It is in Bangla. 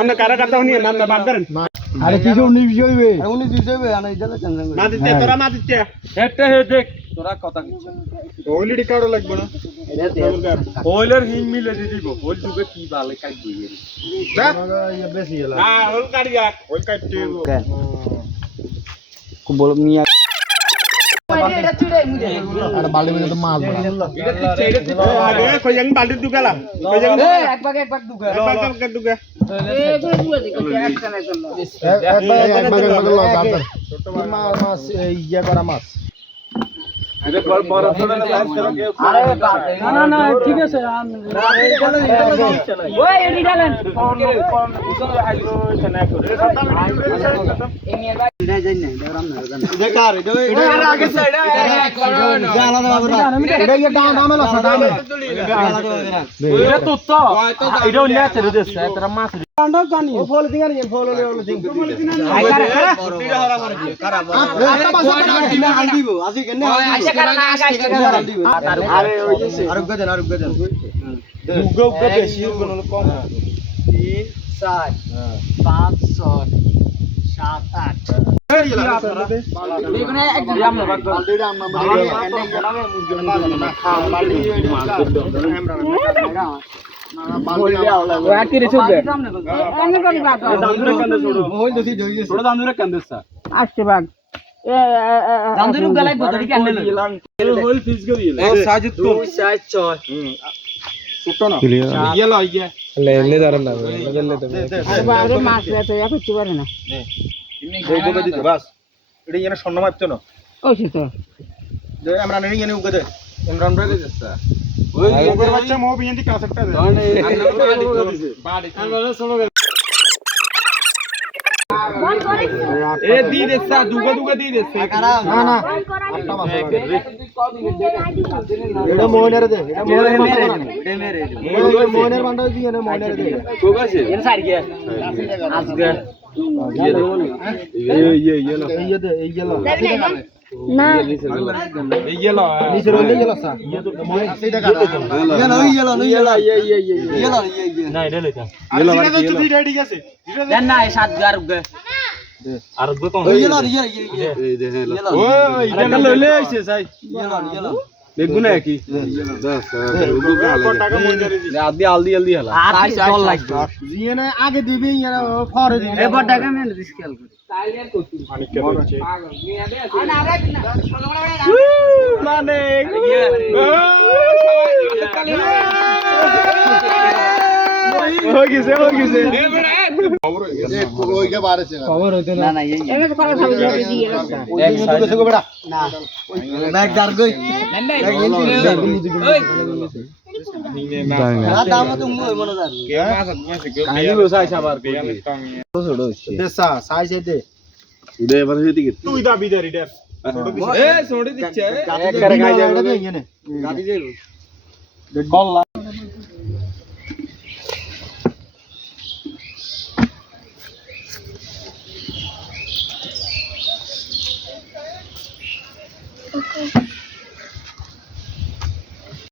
আমরা কারা কাটা নিয়ে নাম না বাদ করেন আরে কি 19 হইবে 19 হইবে আনা ইদালে টেনশন করি মা দিতে তোরা মা দিতে একটা হে দেখ তোরা কথা কিছু অলরেডি কার্ড লাগবে না ওইলার হিং মিলে দি দিব ওই দুবে কি ভালো কাজ দিয়ে বেশি হলো না ওল কাটি যাক ওল কাটতে কো বল মিয়া আর বালি মিলে তো মাছ বড় আরে কই জানি বালতি দুগালা কই জানি এক ভাগ দুগা এক ভাগ দুগা এক ভাগ লস আপনার মাছ ইয়া করা মাছ আরে বড় ছোট আরে না ঠিক আছে ওই এডি ডালেন বেকার এটা আগে সাইড এটা আলাদা এটা ডাউন নামে লস ডাউন এটা তো এটা অন্য আছে রে দেশ তোরা মাছ কান্ডা জানি ও ফল দিগানি ফল হলে দিন আই কারা কারা আটা পাঁচটা দিনা হাল দিব আজি কেনে আইসা কারা না আগে আইসা দিব আরে ওই যে আরুগ দেন দুগো বেশি কোন কম 3 4 5 6 7 8 এখানে এক আমরা ভাগ করব অলরেডি বাচ্চা মো বিয়েন্তি কাজ একটা দে এ দি দেছা দুগা দি দেছে না না এটা মোহনের দে এটা মোহনের বান্ডা দি না মোহনের দে কোক আছে এর সাইড গিয়া আজকে এই গেল না এই গেল নিচে রইলে গেল স্যার সেইটা কাটা না এটা লইতা গেল ভাই গেল দুইটা ঠিক আছে দেন না 7 গার গে আর গো কোন এই এটা লইলে আইছে সাই বেগুনা কি 10 টাকা মইদারে দিছি আলদি হলা আর চল লাগবে জিএনে আগে দিবি এরা ফরে দিবি এবার টাকা মেন রিস্কেল করে সাইলেন্ট করছি পানি কে হচ্ছে মানে হয়ে গেছে খবর হইতো না না এমন কথা ভাবি দিয়ে রাখা এক সাইড থেকে বেটা না ব্যাগ দার গই না দাম তো মই মনে জানি কে মাছ আছে কে কাহিনী বসাই সাবার কে ছোট হইছে দেসা সাইজ এতে দে এবার হইতে কি তুই দাবি দে রিডার এ ছোট দিচ্ছে এক করে খাই যাবে এখানে গাদি দে কল